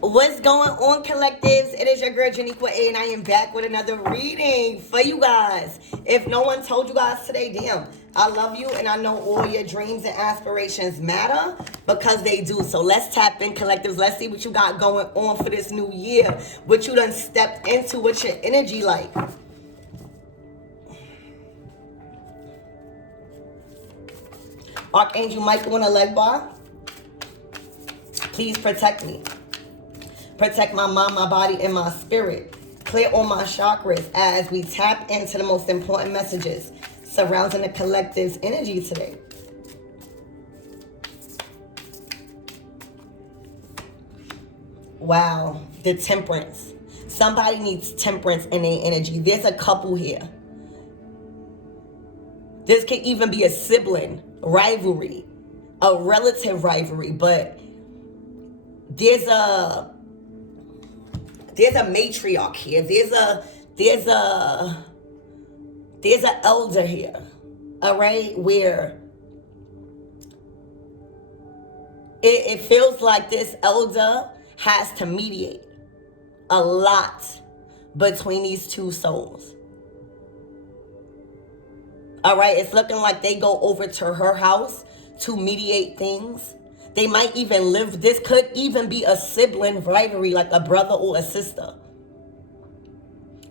What's going on, collectives? It is your girl Janiqua A, and I am back with another reading for you guys. If no one told you guys today, damn, I love you, and I know all your dreams and aspirations matter because they do. So let's tap in, collectives. Let's see what you got going on for this new year. What you done stepped into. What's your energy like? Archangel Michael on a leg bar. Please protect me. Protect my mind, my body, and my spirit. Clear all my chakras as we tap into the most important messages surrounding the collective's energy today. Wow, the temperance. Somebody needs temperance in their energy. There's a couple here. This could even be a sibling rivalry, a relative rivalry, but there's a matriarch here. There's an elder here. All right, where it feels like this elder has to mediate a lot between these two souls. All right, it's looking like they go over to her house to mediate things. They might even live, this could even be a sibling rivalry, like a brother or a sister.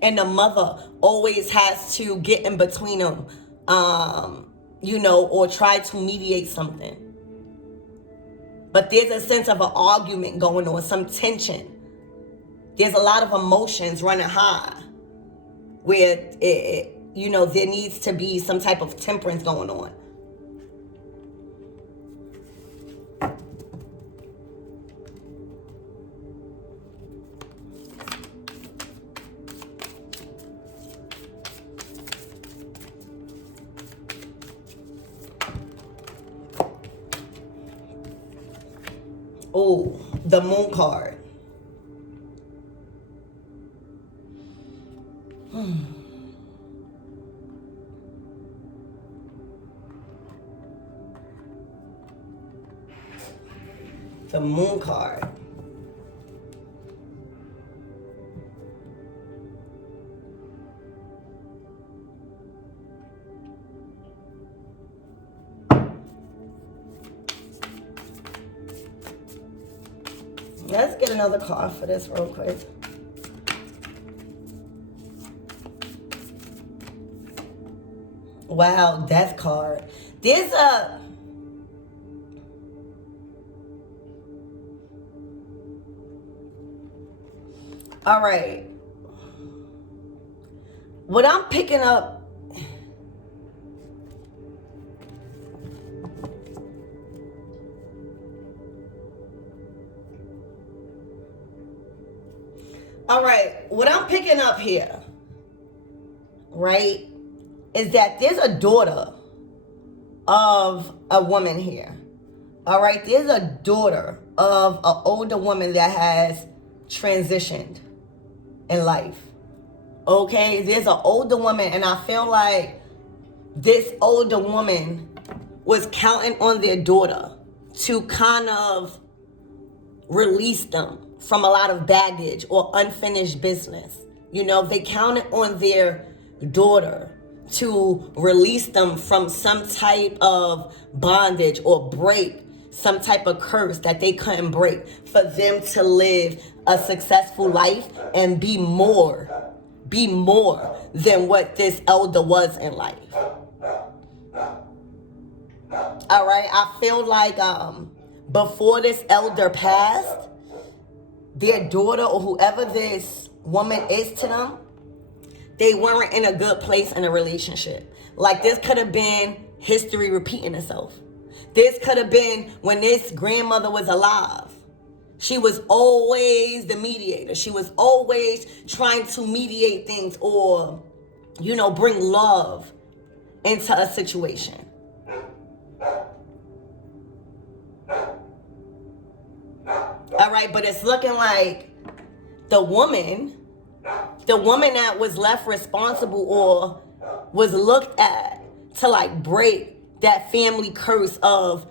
And the mother always has to get in between them, or try to mediate something. But there's a sense of an argument going on, some tension. There's a lot of emotions running high where, there needs to be some type of temperance going on. Oh, the moon card. The moon card. Let's get another card for this real quick. Wow, death card. There's a... All right. What I'm picking up... All right, what I'm picking up here, right, is that there's a daughter of a woman here. All right, there's a daughter of an older woman that has transitioned in life. Okay, there's an older woman, and I feel like this older woman was counting on their daughter to kind of release them from a lot of baggage or unfinished business. They counted on their daughter to release them from some type of bondage or break some type of curse that they couldn't break, for them to live a successful life and be more than what this elder was in life. All right, I feel like before this elder passed, their daughter or whoever this woman is to them, they weren't in a good place in a relationship. Like, this could have been history repeating itself. This could have been when this grandmother was alive. She was always the mediator. She was always trying to mediate things or, bring love into a situation. All right, but it's looking like the woman that was left responsible or was looked at to break that family curse of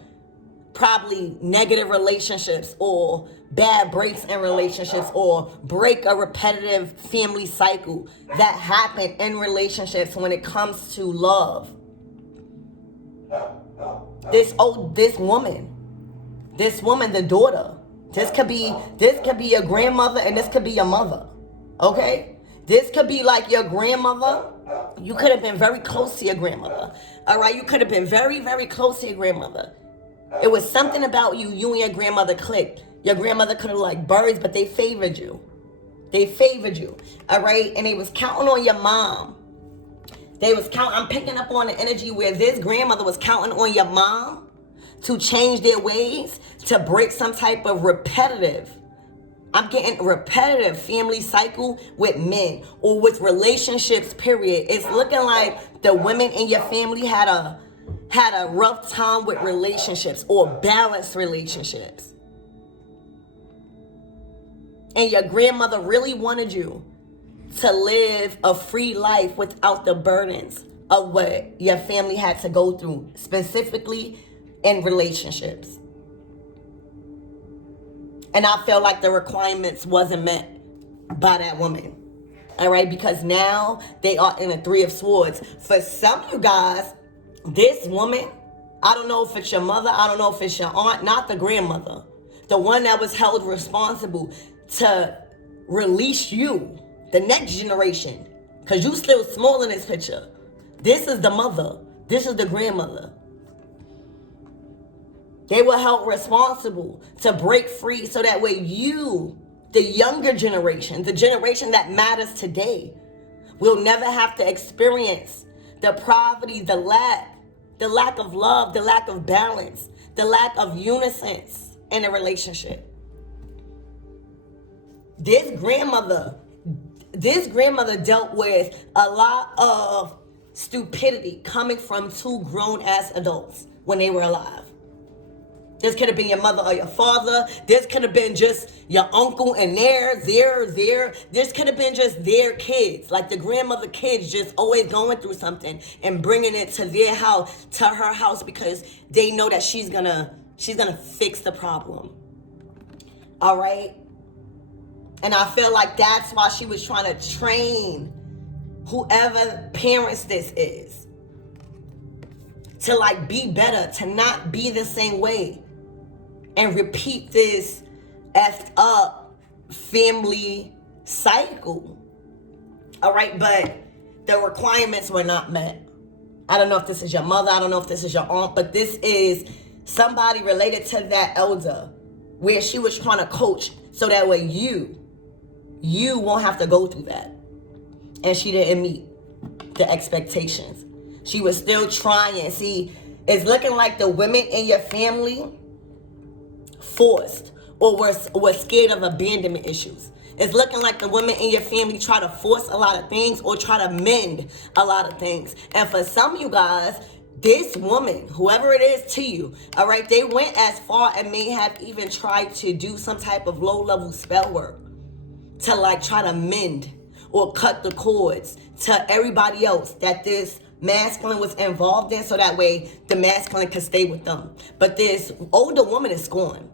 probably negative relationships or bad breaks in relationships or break a repetitive family cycle that happen in relationships when it comes to love. This woman, the daughter, this could be your grandmother and this could be your mother. Okay? This could be like your grandmother. You could have been very close to your grandmother. All right? You could have been very, very close to your grandmother. It was something about you and your grandmother clicked. Your grandmother could have liked birds, but they favored you. All right? And they was counting on your mom. I'm picking up on the energy where this grandmother was counting on your mom to change their ways, to break some type of repetitive family cycle with men or with relationships, period. It's looking like the women in your family had a rough time with relationships or balanced relationships. And your grandmother really wanted you to live a free life without the burdens of what your family had to go through, specifically in relationships. And I feel like the requirements wasn't met by that woman. All right, because now they are in a Three of Swords. For some of you guys, this woman, I don't know if it's your mother, I don't know if it's your aunt, not the grandmother, the one that was held responsible to release you, the next generation, because you still small in this picture. This is the mother. This is the grandmother. They were held responsible to break free so that way you, the younger generation, the generation that matters today, will never have to experience the poverty, the lack of love, the lack of balance, the lack of unison in a relationship. This grandmother dealt with a lot of stupidity coming from two grown-ass adults when they were alive. This could have been your mother or your father. This could have been just your uncle and their. This could have been just their kids. Like the grandmother kids just always going through something and bringing it to their house, to her house, because they know that she's gonna fix the problem. All right? And I feel like that's why she was trying to train whoever parents this is to like be better, to not be the same way and repeat this effed up family cycle. All right, but the requirements were not met. I don't know if this is your mother, I don't know if this is your aunt, but this is somebody related to that elder where she was trying to coach so that way you won't have to go through that. And she didn't meet the expectations. She was still trying. See, it's looking like the women in your family forced or were scared of abandonment issues. It's looking like the women in your family try to force a lot of things or try to mend a lot of things. And for some of you guys, this woman, whoever it is to you, all right, they went as far and may have even tried to do some type of low-level spell work to like try to mend or cut the cords to everybody else that this masculine was involved in so that way the masculine could stay with them. But this older woman is gone.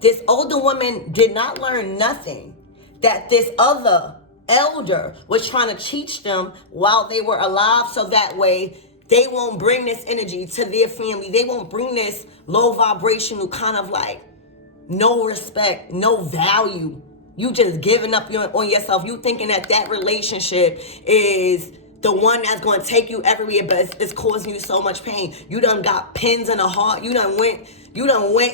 This older woman did not learn nothing that this other elder was trying to teach them while they were alive so that way they won't bring this energy to their family. They won't bring this low vibrational kind of like no respect, no value. You just giving up on yourself. You thinking that relationship is the one that's going to take you everywhere, but it's causing you so much pain. You done got pins in the heart. You done went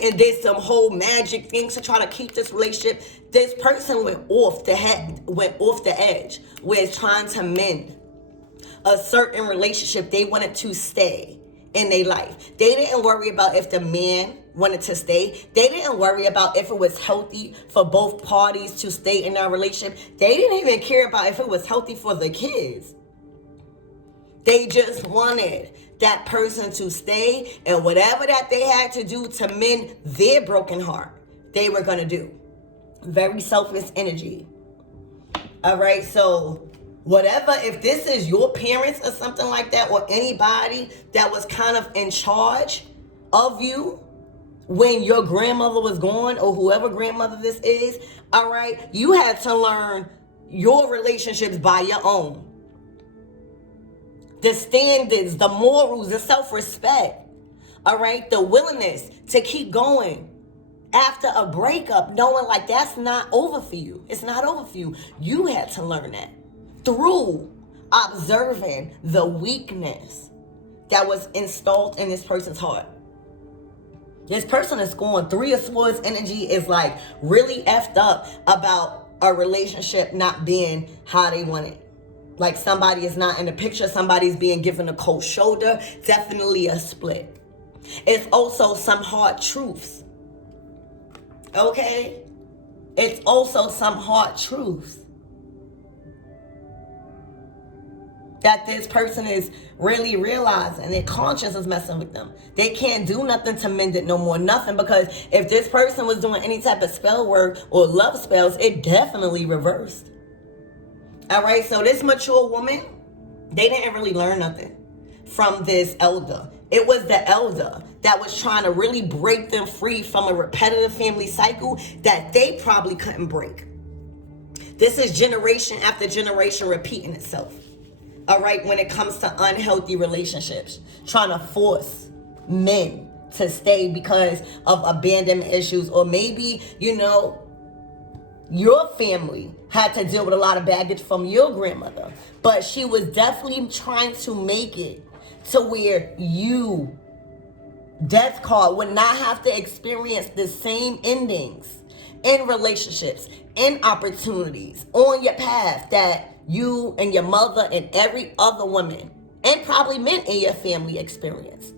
and did some whole magic things to try to keep this relationship. This person went off the edge, was trying to mend a certain relationship they wanted to stay in their life. They didn't worry about if the man wanted to stay. They didn't worry about if it was healthy for both parties to stay in their relationship. They didn't even care about if it was healthy for the kids. They just wanted that person to stay, and whatever that they had to do to mend their broken heart, they were going to do. Very selfish energy. All right, so whatever, if this is your parents or something like that, or anybody that was kind of in charge of you when your grandmother was gone, or whoever grandmother this is, all right, you had to learn your relationships by your own. The standards, the morals, the self-respect, all right, the willingness to keep going after a breakup, knowing like that's not over for you. It's not over for you. You had to learn that through observing the weakness that was installed in this person's heart. This person is going, Three of Swords energy is like really effed up about a relationship not being how they want it. Like somebody is not in the picture, somebody's being given a cold shoulder, definitely a split. It's also some hard truths. Okay? It's also some hard truths that this person is really realizing. Their conscience is messing with them. They can't do nothing to mend it no more, nothing, because if this person was doing any type of spell work or love spells, it definitely reversed. All right, so this mature woman, they didn't really learn nothing from this elder. It was the elder that was trying to really break them free from a repetitive family cycle that they probably couldn't break. This is generation after generation repeating itself. All right, when it comes to unhealthy relationships, trying to force men to stay because of abandonment issues, or maybe, you know, your family had to deal with a lot of baggage from your grandmother, but she was definitely trying to make it to where you, death card, would not have to experience the same endings in relationships, in opportunities on your path that you and your mother and every other woman and probably men in your family experienced.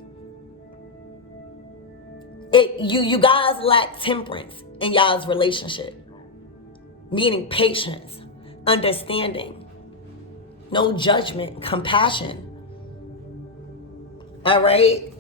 You guys lack temperance in y'all's relationship, meaning patience, understanding, no judgment, compassion. All right?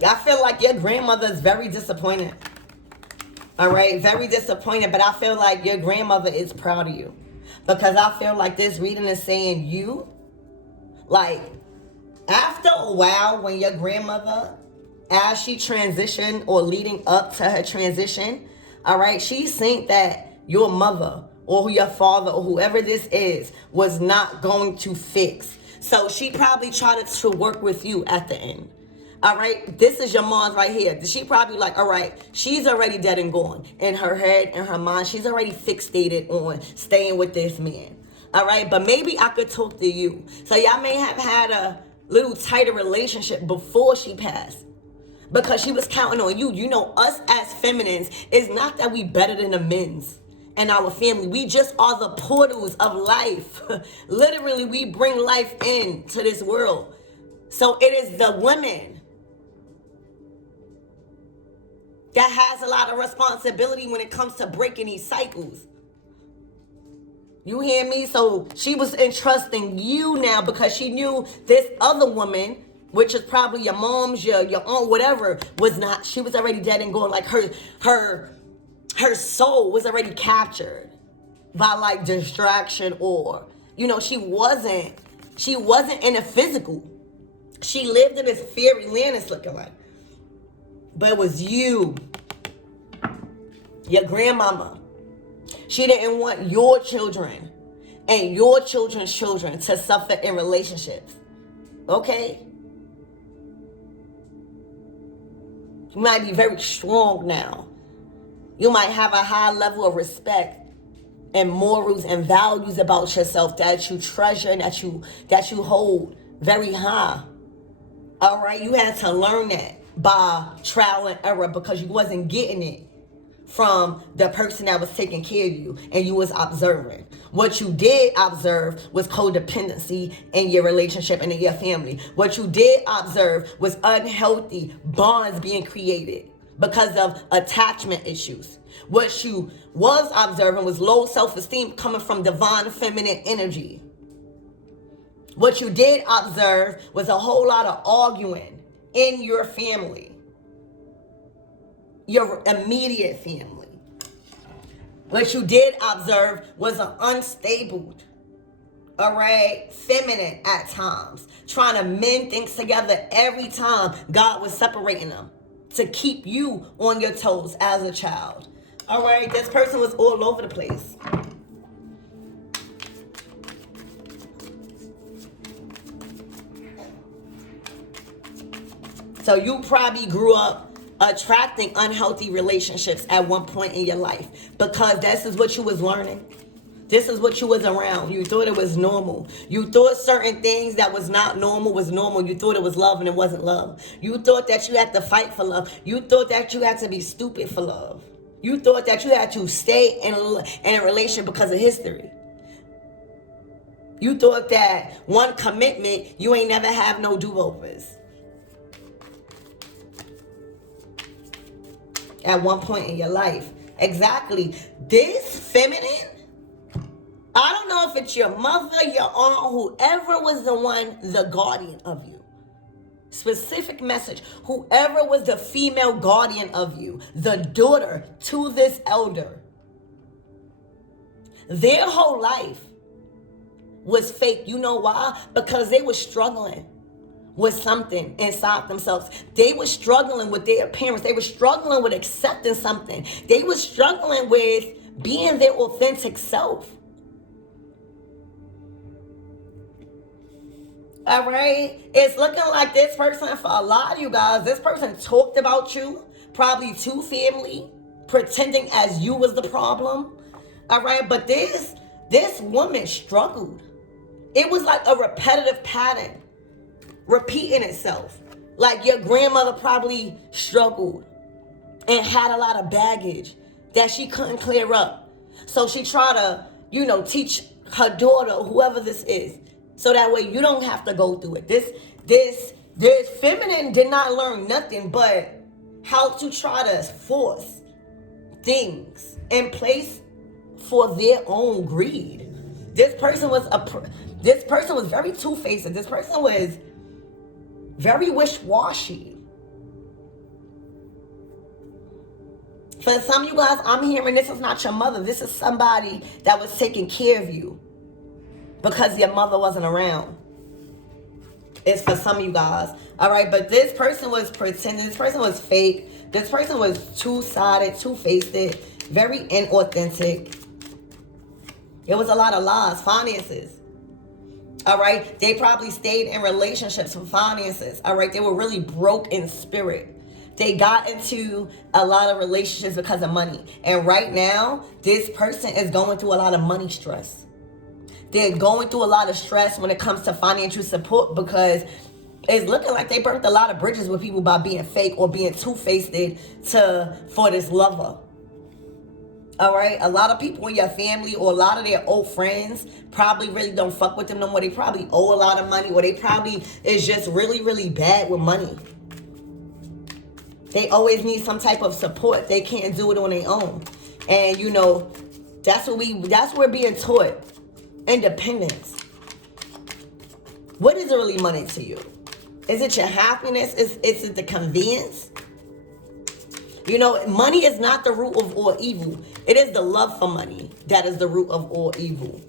I feel like your grandmother is very disappointed. All right, very disappointed, but I feel like your grandmother is proud of you. Because I feel like this reading is saying you, like, after a while when your grandmother, as she transitioned or leading up to her transition, all right, she think that your mother or your father or whoever this is was not going to fix. So she probably tried to work with you at the end. All right, this is your mom's right here. She probably like, all right, she's already dead and gone. In her head, in her mind, she's already fixated on staying with this man. All right, but maybe I could talk to you. So y'all may have had a little tighter relationship before she passed, because she was counting on you. You know, us as feminines, it's not that we better than the men's and our family. We just are the portals of life. Literally, we bring life into this world. So it is the women that has a lot of responsibility when it comes to breaking these cycles. You hear me? So she was entrusting you now because she knew this other woman, which is probably your mom's, your aunt, whatever, was not. She was already dead and gone. Like her soul was already captured by like distraction, or, you know, she wasn't in a physical. She lived in this fairy land, it's looking like. But it was you, your grandmama. She didn't want your children and your children's children to suffer in relationships. Okay? You might be very strong now. You might have a high level of respect and morals and values about yourself that you treasure and that you hold very high. All right? You had to learn that by trial and error, because you wasn't getting it from the person that was taking care of you, and you was observing. What you did observe was codependency in your relationship and in your family. What you did observe was unhealthy bonds being created because of attachment issues. What you was observing was low self-esteem coming from divine feminine energy. What you did observe was a whole lot of arguing in your family, your immediate family. What you did observe was an unstable, all right, feminine at times, trying to mend things together every time God was separating them to keep you on your toes as a child. All right, this person was all over the place. So you probably grew up attracting unhealthy relationships at one point in your life because this is what you was learning. This is what you was around. You thought it was normal. You thought certain things that was not normal was normal. You thought it was love and it wasn't love. You thought that you had to fight for love. You thought that you had to be stupid for love. You thought that you had to stay in a relationship because of history. You thought that one commitment, you ain't never have no do-overs. At one point in your life. Exactly. This feminine, I don't know if it's your mother, your aunt, whoever was the one, the guardian of you. Specific message. Whoever was the female guardian of you, the daughter to this elder. Their whole life was fake. You know why? Because they were struggling with something inside themselves. They were struggling with their appearance. They were struggling with accepting something. They were struggling with being their authentic self. All right? It's looking like this person, for a lot of you guys, this person talked about you, probably to family, pretending as you was the problem. All right? But this woman struggled. It was like a repetitive pattern repeating itself. Like your grandmother probably struggled and had a lot of baggage that she couldn't clear up. So she tried to, teach her daughter, whoever this is, so that way you don't have to go through it. This feminine did not learn nothing but how to try to force things in place for their own greed. This person was very two-faced. This person was very wish-washy. For some of you guys, I'm hearing this is not your mother. This is somebody that was taking care of you because your mother wasn't around. It's for some of you guys. All right, but this person was pretending. This person was fake. This person was two-sided, two-faced, very inauthentic. It was a lot of lies, finances. All right, they probably stayed in relationships for finances. All right, they were really broke in spirit. They got into a lot of relationships because of money. And right now, this person is going through a lot of money stress. They're going through a lot of stress when it comes to financial support because it's looking like they burnt a lot of bridges with people by being fake or being two-faced for this lover. All right, a lot of people in your family or a lot of their old friends probably really don't fuck with them no more. They probably owe a lot of money, or they probably is just really, really bad with money. They always need some type of support. They can't do it on their own. And that's what we're being taught. Independence. What is really money to you? Is it your happiness? Is it the convenience? Money is not the root of all evil. It is the love for money that is the root of all evil.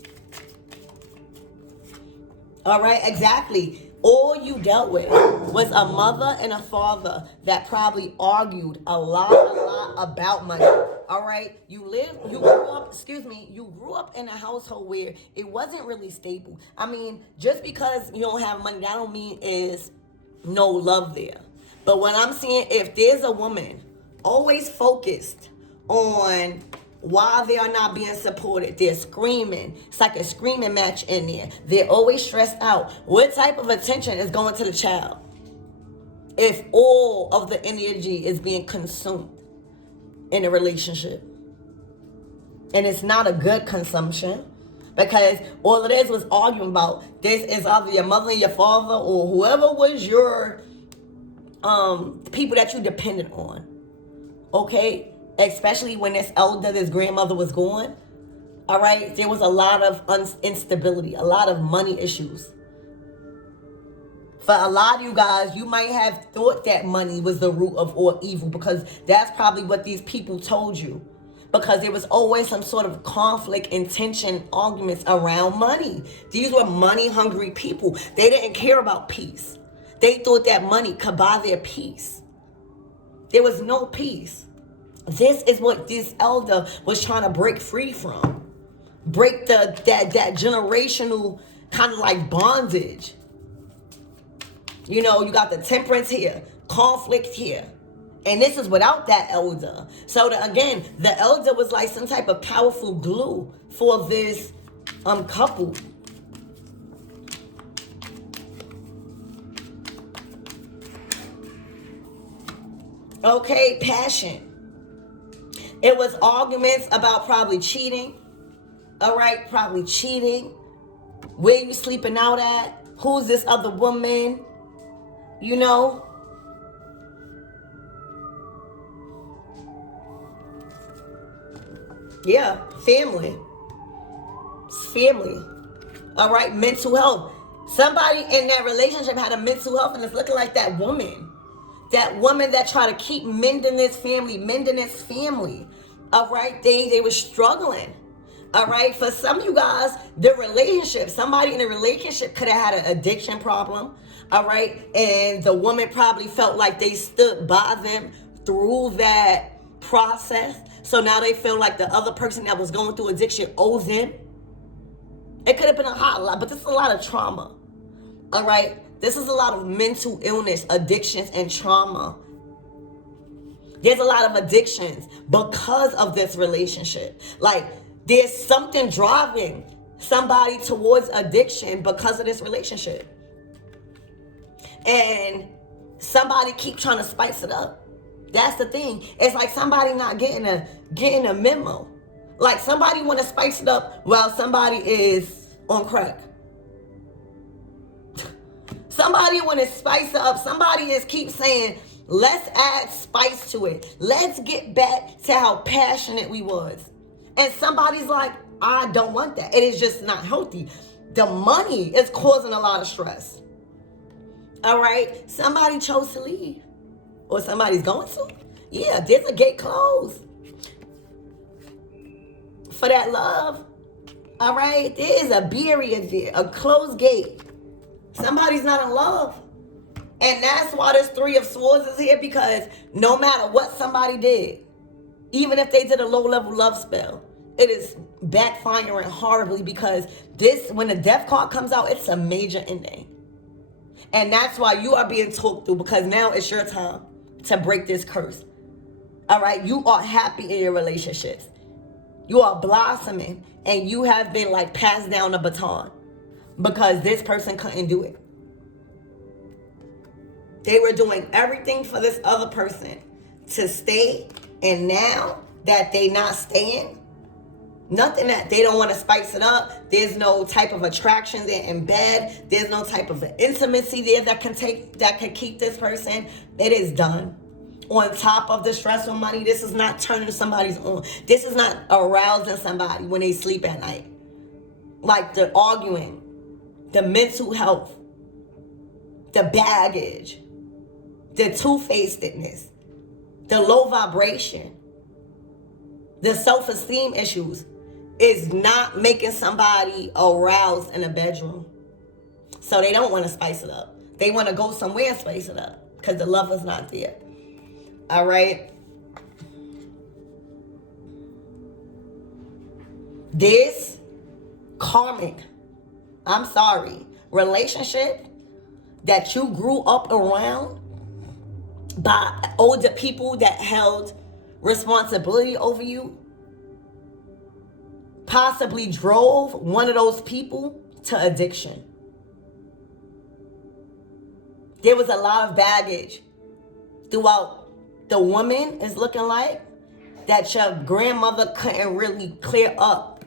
All right, exactly. All you dealt with was a mother and a father that probably argued a lot about money. All right, you grew up in a household where it wasn't really stable. I mean, just because you don't have money, that don't mean is no love there. But what I'm seeing, if there's a woman always focused on why they are not being supported, they're screaming. It's like a screaming match in there. They're always stressed out. What type of attention is going to the child if all of the energy is being consumed in a relationship? And it's not a good consumption, because all it is was arguing about this is either your mother and your father or whoever was your people that you depended on. Okay, especially when this grandmother was gone. All right, there was a lot of instability, a lot of money issues. For a lot of you guys, you might have thought that money was the root of all evil, because that's probably what these people told you. Because there was always some sort of conflict and tension, arguments around money. These were money-hungry people. They didn't care about peace. They thought that money could buy their peace. There was no peace. This is what this elder was trying to break free from. Break that generational kind of like bondage. You know, you got the temperance here, conflict here. And this is without that elder. So again, the elder was like some type of powerful glue for this couple. Okay, passion. It was arguments about probably cheating. All right, probably cheating. Where you sleeping out at? Who's this other woman? You know? Yeah, family. It's family. All right, mental health. Somebody in that relationship had a mental health, and it's looking like that woman. That woman that tried to keep mending this family. All right, they were struggling. All right, for some of you guys, the relationship, somebody in a relationship could have had an addiction problem. All right, and the woman probably felt like they stood by them through that process. So now they feel like the other person that was going through addiction owes them. It could have been a lot, but this is a lot of trauma. All right, this is a lot of mental illness, addictions, and trauma. There's a lot of addictions because of this relationship. Like, there's something driving somebody towards addiction because of this relationship. And somebody keep trying to spice it up. That's the thing. It's like somebody not getting a memo. Like somebody want to spice it up while somebody is on crack. Somebody want to spice it up. Somebody is keep saying, let's add spice to it. Let's get back to how passionate we was. And somebody's like, I don't want that. It is just not healthy. The money is causing a lot of stress. All right. Somebody chose to leave. Or somebody's going to. Yeah, there's a gate closed. For that love. All right. There is a barrier there. A closed gate. Somebody's not in love. And that's why this Three of Swords is here, because no matter what somebody did, even if they did a low-level love spell, it is backfiring horribly, because this, when the death card comes out, it's a major ending. And that's why you are being talked through, because now it's your time to break this curse. All right? You are happy in your relationships. You are blossoming, and you have been like passed down the baton because this person couldn't do it. They were doing everything for this other person to stay, and now that they not staying, nothing that they don't want to spice it up. There's no type of attraction there in bed. There's no type of intimacy there that can keep this person. It is done. On top of the stressful money, this is not turning somebody's on. This is not arousing somebody when they sleep at night. Like the arguing, the mental health, the baggage, the two-facedness, the low vibration, the self-esteem issues is not making somebody aroused in a bedroom. So they don't want to spice it up. They want to go somewhere and spice it up because the love is not there. All right? This karmic, I'm sorry, relationship that you grew up around by older people that held responsibility over you possibly drove one of those people to addiction. There was a lot of baggage throughout. The woman is looking like that your grandmother couldn't really clear up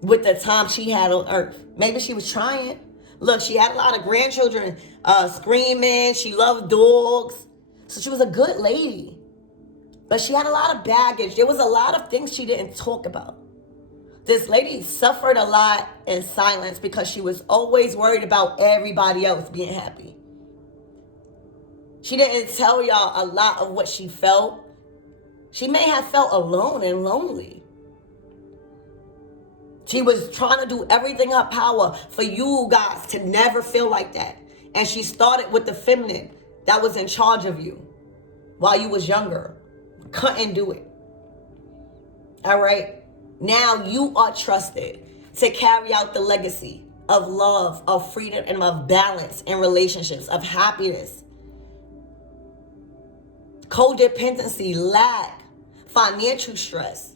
with the time she had on earth. Maybe she was trying. Look, she had a lot of grandchildren screaming. She loved dogs. So she was a good lady. But she had a lot of baggage. There was a lot of things she didn't talk about. This lady suffered a lot in silence because she was always worried about everybody else being happy. She didn't tell y'all a lot of what she felt. She may have felt alone and lonely. She was trying to do everything in her power for you guys to never feel like that. And she started with the feminine that was in charge of you while you was younger. Couldn't do it. All right? Now you are trusted to carry out the legacy of love, of freedom, and of balance in relationships, of happiness. Codependency, lack, financial stress.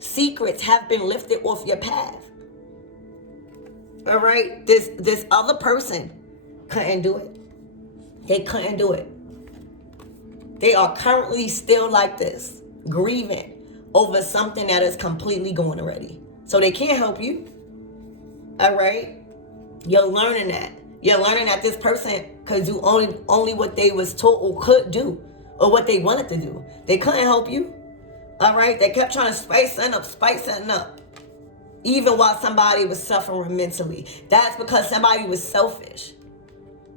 Secrets have been lifted off your path. All right? This other person couldn't do it. They couldn't do it. They are currently still like this, grieving over something that is completely gone already. So they can't help you. All right? You're learning that. You're learning that this person could do only what they was taught or could do, or what they wanted to do. They couldn't help you. All right? They kept trying to spice something up. Even while somebody was suffering mentally. That's because somebody was selfish.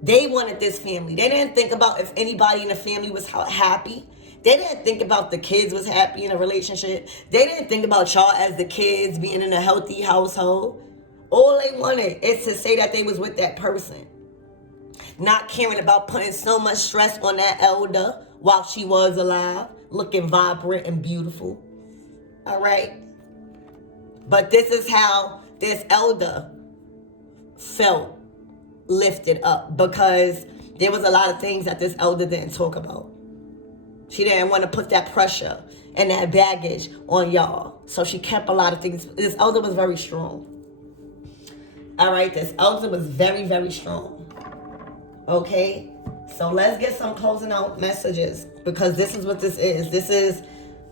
They wanted this family. They didn't think about if anybody in the family was happy. They didn't think about the kids was happy in a relationship. They didn't think about y'all as the kids being in a healthy household. All they wanted is to say that they was with that person. Not caring about putting so much stress on that elder while she was alive, looking vibrant and beautiful. All right? But this is how this elder felt lifted up, because there was a lot of things that this elder didn't talk about. She didn't want to put that pressure and that baggage on y'all. So she kept a lot of things. This elder was very strong. All right, this elder was very, very strong. Okay, so let's get some closing out messages, because this is what this is. This is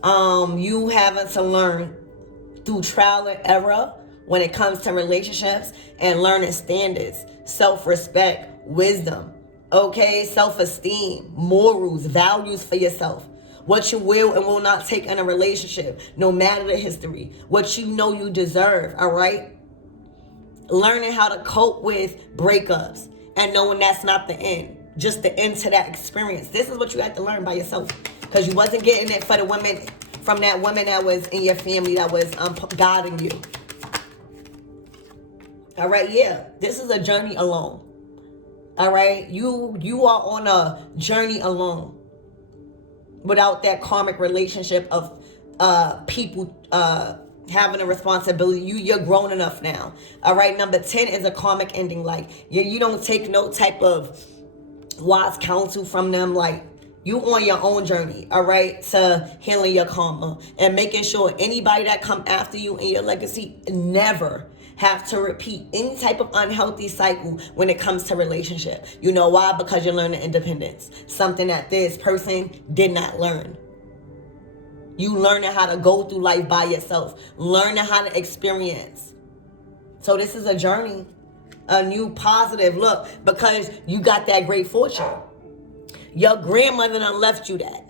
you having to learn through trial and error when it comes to relationships, and learning standards, self-respect, wisdom, okay, self-esteem, morals, values for yourself, what you will and will not take in a relationship, no matter the history, what you know you deserve, all right? Learning how to cope with breakups and knowing that's not the end, just the end to that experience. This is what you have to learn by yourself, because you wasn't getting it for the women, from that woman that was in your family that was guiding you. All right, yeah, this is a journey alone. All right, you are on a journey alone, without that karmic relationship of people having a responsibility. You're grown enough now. All right, number 10 is a karmic ending. Like you don't take no type of wise counsel from them. Like you on your own journey, all right, to healing your karma and making sure anybody that come after you in your legacy never have to repeat any type of unhealthy cycle when it comes to relationship. You know why? Because you're learning independence, something that this person did not learn. You learning how to go through life by yourself, learning how to experience. So this is a journey, a new positive look, because you got that great fortune. Your grandmother done left you that.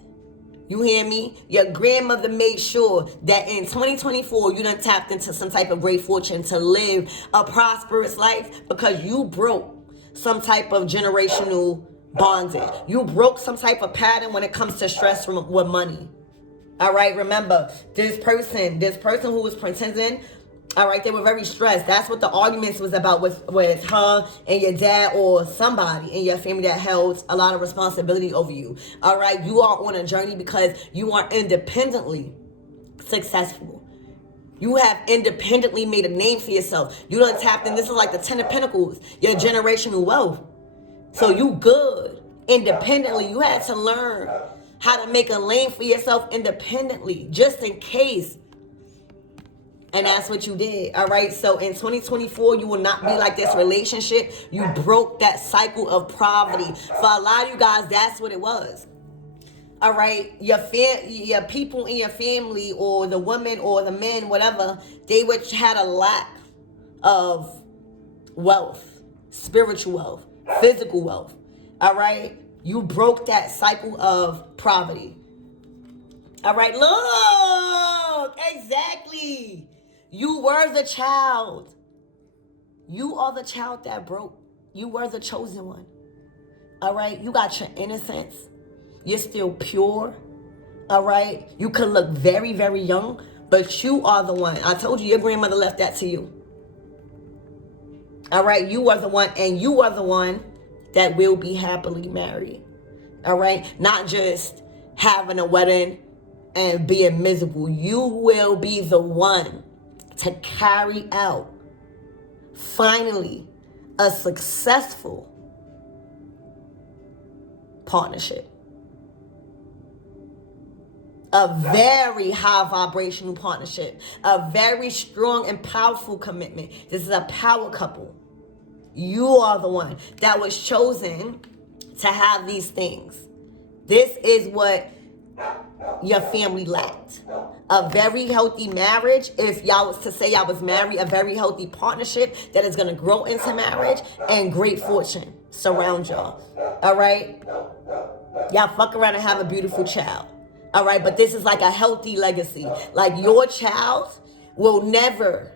You hear me? Your grandmother made sure that in 2024, you done tapped into some type of great fortune to live a prosperous life, because you broke some type of generational bondage. You broke some type of pattern when it comes to stress with money. All right, remember, this person who was pretending, all right, they were very stressed. That's what the arguments was about with her and your dad, or somebody in your family that held a lot of responsibility over you. All right, you are on a journey because you are independently successful. You have independently made a name for yourself. You done tapped in. This is like the 10 of Pentacles, your generational wealth. So you good independently. You had to learn how to make a lane for yourself independently, just in case. And that's what you did. All right. So in 2024, you will not be like this relationship. You broke that cycle of poverty. For a lot of you guys, that's what it was. All right. Your people in your family, or the women or the men, whatever, they had a lack of wealth, spiritual wealth, physical wealth. All right. You broke that cycle of poverty. All right, look. Exactly. You were the child. You are the child that broke. You were the chosen one. All right? You got your innocence. You're still pure. All right? You could look very, very young, but you are the one. I told you your grandmother left that to you. All right? You are the one, and you are the one that will be happily married. All right? Not just having a wedding and being miserable. You will be the one to carry out, finally, a successful partnership. A very high vibrational partnership. A very strong and powerful commitment. This is a power couple. You are the one that was chosen to have these things. This is what your family lacked. A very healthy marriage. If y'all was to say y'all was married, a very healthy partnership that is going to grow into marriage, and great fortune surround y'all. All right? Y'all fuck around and have a beautiful child. All right? But this is like a healthy legacy. Like your child will never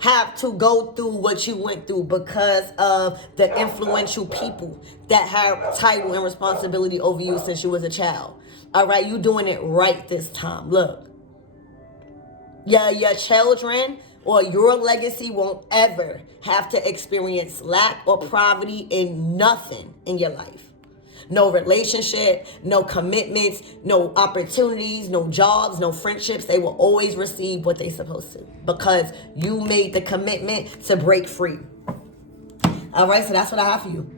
have to go through what you went through because of the influential people that have title and responsibility over you since you was a child. All right? You doing it right this time. Look. Your children or your legacy won't ever have to experience lack or poverty in nothing in your life. No relationship, no commitments, no opportunities, no jobs, no friendships. They will always receive what they're supposed to because you made the commitment to break free. All right, so that's what I have for you.